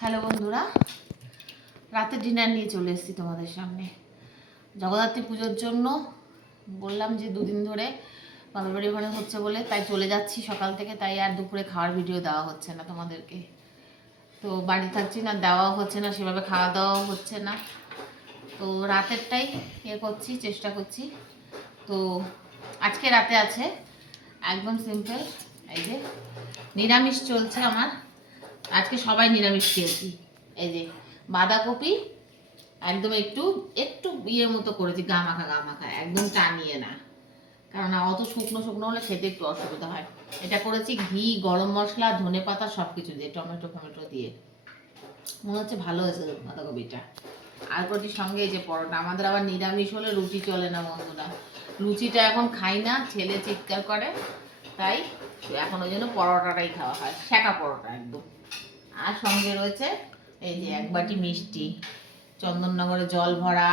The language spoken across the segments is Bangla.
হ্যালো বন্ধুরা, রাতের ডিনার নিয়ে চলে এসেছি তোমাদের সামনে। জগদ্ধাত্রী পুজোর জন্য বললাম যে দুদিন ধরে বাবার বাড়ি ওখানে হচ্ছে বলে তাই চলে যাচ্ছি সকাল থেকে, তাই আর দুপুরে খাওয়ার ভিডিও দেওয়া হচ্ছে না তোমাদেরকে। তো বাড়ি থাকছি না, দেওয়াও হচ্ছে না, সেভাবে খাওয়া দাওয়াও হচ্ছে না। তো রাতেরটাই করছি, চেষ্টা করছি। তো আজকে রাতে আছে একদম সিম্পল, এই যে নিরামিষ চলছে আমার। আজকে সবাই নিরামিষ খেয়েছি। এই যে বাঁধাকপি একদম একটু একটু ইয়ের মতো করেছি, গা মাখা একদম টানিয়ে না, কারণ অত শুকনো শুকনো হলে খেতে একটু অসুবিধা হয়। এটা করেছি ঘি, গরম মশলা, ধনে পাতা সব কিছু দিয়ে, টমেটো ফমেটো দিয়ে। মনে হচ্ছে ভালো হয়েছে বাঁধাকপিটা। আর করেছি সঙ্গে এই যে পরোটা। আমাদের আবার নিরামিষ হলে রুটি চলে না বন্ধুরা, লুচিটা এখন খাই না, ছেলে চিৎকার করে, তাই এখন ওই জন্য পরোটাটাই খাওয়া হয়, সেঁকা পরোটা একদম। আর সঙ্গে রয়েছে এই যে এক বাটি মিষ্টি, চন্দননগরে জল ভরা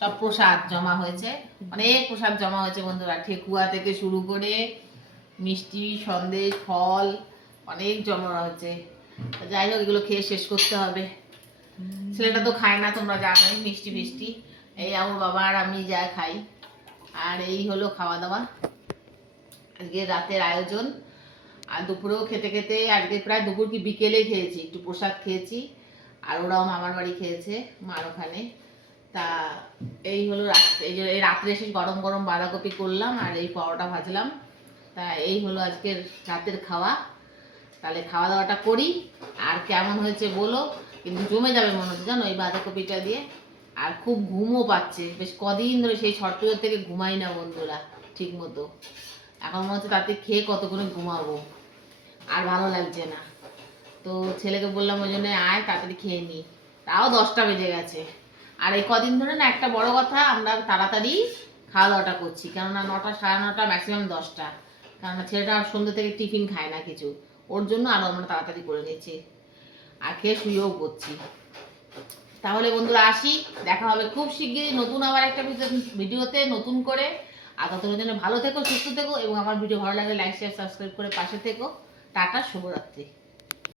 সব প্রসাদ জমা হয়েছে, অনেক প্রসাদ জমা হয়েছে বন্ধুরা। ঠেকুয়া থেকে শুরু করে মিষ্টি, সন্দেশ, ফল অনেক জমা হয়েছে। যাই হোক, এগুলো খেয়ে শেষ করতে হবে। ছেলেটা তো খায় না, তোমরা জানোই, মিষ্টি ফিষ্টি। এই আমার বাবা আর আমি যা খাই। আর এই হলো খাওয়া দাওয়া আজকে রাতের আয়োজন। আর দুপুরেও খেতে খেতে আজকে প্রায় দুপুর কি বিকেলে খেয়েছি, একটু প্রসাদ খেয়েছি। আর ওরাও মামার বাড়ি খেয়েছে, মার ওখানে। তা এই হলো রাত্রে, এই যে এই রাত্রে এসে গরম গরম বাঁধাকপি করলাম আর এই পরোটা ভাজলাম। তা এই হলো আজকের রাতের খাওয়া। তাহলে খাওয়া দাওয়াটা করি, আর কেমন হয়েছে বলো। কিন্তু জমে যাবে মনে হচ্ছে জানো এই বাঁধাকপিটা দিয়ে। আর খুব ঘুমও পাচ্ছে, বেশ কদিন ধরে সেই ছট পুজোর থেকে ঘুমাই না বন্ধুরা ঠিক মতো। এখন মনে হচ্ছে তাতে খেয়ে কতক্ষণে ঘুমাবো, আর ভালো লাগছে না। তো ছেলেকে বললাম ওই জন্য আয় তাড়াতাড়ি খেয়ে নি, তাও 10টা বেজে গেছে। আর এই কদিন ধরে না একটা বড় কথা, আমরা তাড়াতাড়ি খাওয়া দাওয়াটা করছি, কেননা 9টা, 9:30, ম্যাক্সিমাম 10টা। কেননা ছেলেটা সন্ধ্যে থেকে টিফিন খায় না কিছু, ওর জন্য আরও আমরা তাড়াতাড়ি করে নিচ্ছি আর খেয়ে শুয়েও পড়ছি। তাহলে বন্ধুরা আসি, দেখা হবে খুব শিগগিরই নতুন আবার একটা ভিডিওতে নতুন করে। আর ততক্ষণের জন্য ভালো থেকো, সুস্থ থেকো, এবং আমার ভিডিও ভালো লাগলে লাইক শেয়ার সাবস্ক্রাইব করে পাশে থেকো। টাটা, শুভরাত্রি।